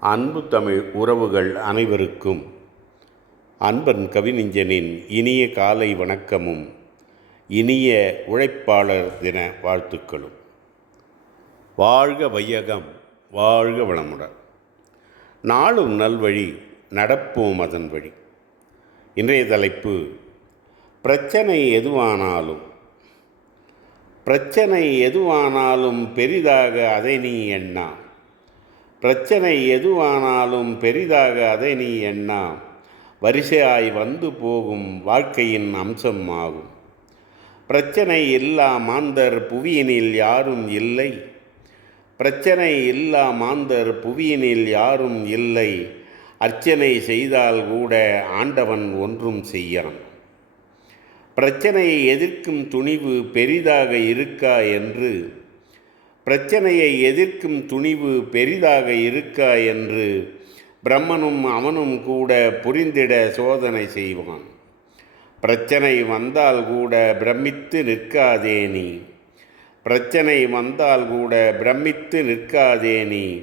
அன்பு தமிழ் உறவுகள் அனைவருக்கும் அன்பன் கவிஞனின் இனிய காலை வணக்கமும் இனிய உழைப்பாளர் தின வாழ்த்துக்களும். வாழ்க வையகம் வாழ்க வளமுடன். நாளும் நல்வழி நடப்போம் அதன் வழி. இன்றைய தலைப்பு பிரச்சனை எதுவானாலும். பிரச்சனை எதுவானாலும் பெரிதாக அதை நீ எண்ணா பிரச்சனை எதுவானாலும் பெரிதாக அதை நீ எண்ணா வரிசையாய் வந்து போகும் வாழ்க்கையின் அம்சம் ஆகும். பிரச்சனை இல்லா மாந்தர் புவியினில் யாரும் இல்லை. பிரச்சனை இல்லா மாந்தர் புவியினில் யாரும் இல்லை. அர்ச்சனை செய்தால் கூட ஆண்டவன் ஒன்றும் செய்யான். பிரச்சனையை எதிர்க்கும் துணிவு பெரிதாக இருக்கா என்று பிரச்சனையை எதிர்க்கும் துணிவு பெரிதாக இருக்கா என்று பிரம்மனும் அவனும் கூட புரிந்திட சோதனை செய்வான். பிரச்சனை வந்தால் கூட பிரமித்து நிற்காதே நீ. பிரச்சனை வந்தால் கூட பிரமித்து நிற்காதே நீ.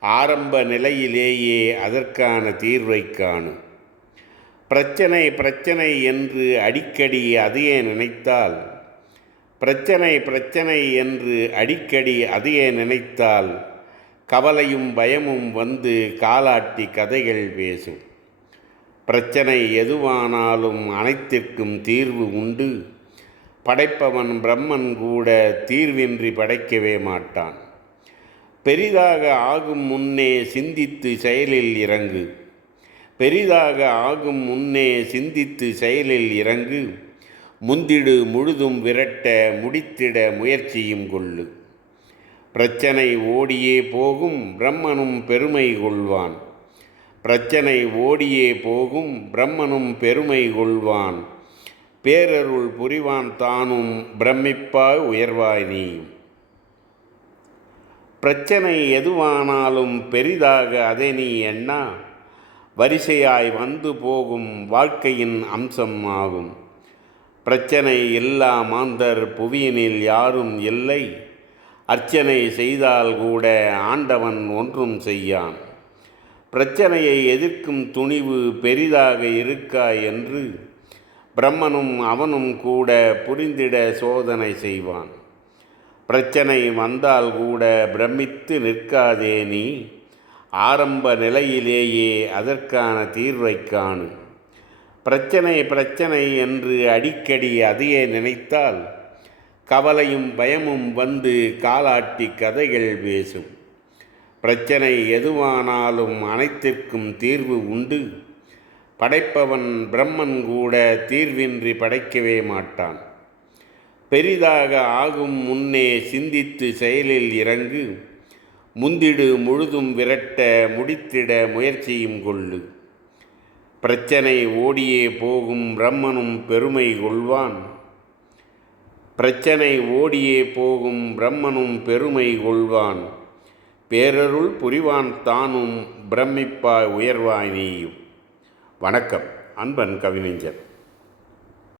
ஆரம்ப நிலையிலேயே அதற்கான தீர்வை காணு. பிரச்சனை பிரச்சனை என்று அடிக்கடி அதையே நினைத்தால் பிரச்சனை பிரச்சனை என்று அடிக்கடி அதையே நினைத்தால் கவலையும் பயமும் வந்து காலாட்டி கதைகள் பேசும். பிரச்சனை எதுவானாலும் அனைத்திற்கும் தீர்வு உண்டு. படைப்பவன் பிரம்மன் கூட தீர்வின்றி படைக்கவே மாட்டான். பெரிதாக ஆகும் முன்னே சிந்தித்து செயலில் இறங்கு. பெரிதாக ஆகும் முன்னே சிந்தித்து செயலில் இறங்கு. முந்திடு முழுதும் விரட்ட முடித்திட முயற்சியும் கொள்ளு. பிரச்சனை ஓடியே போகும் பிரம்மனும் பெருமை கொள்வான். பிரச்சனை ஓடியே போகும் பிரம்மனும் பெருமை கொள்வான். பேரருள் புரிவான் தானும் பிரமிப்பாய் உயர்வாய் நீயும். பிரச்சனை எதுவானாலும் பெரிதாக அதை நீ எண்ணா. வரிசையாய் வந்து போகும் வாழ்க்கையின் அம்சம் ஆகும். பிரச்சனை இல்லா மாந்தர் புவியினில் யாரும் இல்லை. அர்ச்சனை செய்தால் கூட ஆண்டவன் ஒன்றும் செய்யான். பிரச்சனையை எதிர்க்கும் துணிவு பெரிதாக இருக்கா என்று பிரம்மனும் அவனும் கூட புரிந்திட சோதனை செய்வான். பிரச்சனை வந்தால் கூட பிரமித்து நிற்காதே நீ. ஆரம்ப நிலையிலேயே அதற்கான தீர்வை காணு. பிரச்சனை பிரச்சனை என்று அடிக்கடி அதையே நினைத்தால் கவலையும் பயமும் வந்து காலாட்டி கதைகள் பேசும். பிரச்சனை எதுவானாலும் அனைத்திற்கும் தீர்வு உண்டு. படைப்பவன் பிரம்மன் கூட தீர்வின்றி படைக்கவே மாட்டான். பெரிதாக ஆகும் முன்னே சிந்தித்து செயலில் இறங்கு. முந்திடு முழுதும் விரட்ட முடித்திட முயற்சியும் கொள்ளு. பிரச்சனை ஓடியே போகும் பிரம்மனும் பெருமை கொள்வான். பிரச்சனை ஓடியே போகும் பிரம்மனும் பெருமை கொள்வான். பேரருள் புரிவான் தானும் பிரமிப்பாய் உயர்வாய் நீயும். வணக்கம் அன்பன் கவிஞர்